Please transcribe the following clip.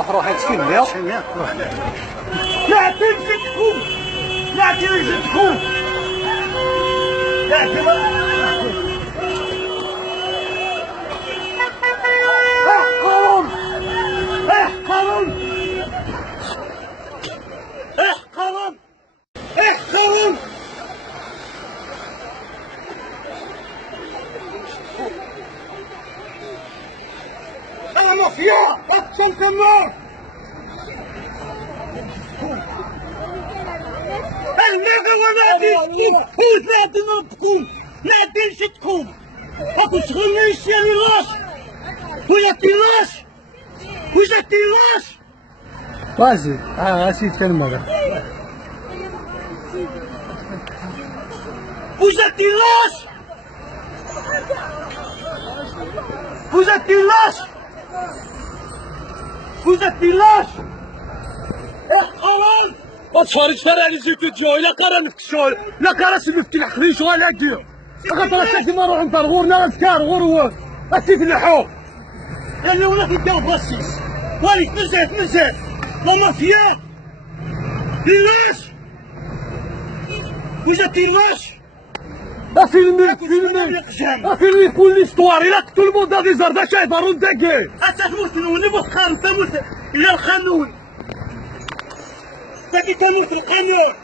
روح تفيد لا تنزلكم لا تنزلكم لا احقرهم احقرهم احقرهم احقرهم يا مافيا اقسم بالله لا تنربكم لا تنشدكم اكو شغل ليش يا لاش ولا تلاش ولا تلاش وازي اسيت كلمة ولا تلاش ولا تلاش ولا تلاش خلاص اتفرج ترى اللي جيت تجوي لا قرا نفك الشغل لا قرا سلفت الحخريش ولا ديو خاطر ساكي ما نروح نطر غورنا نذكر غور اسيت اللحوم اللي ولا في الجو بسيس وليك مزات لا مافيا تلاش ولا تلاش فيلم يقول ليستوار إلا تو الموند ا دي زاردا شايفه داكي أنت تموت اللي بخان تموت إلى القانون تاكي تموت القانون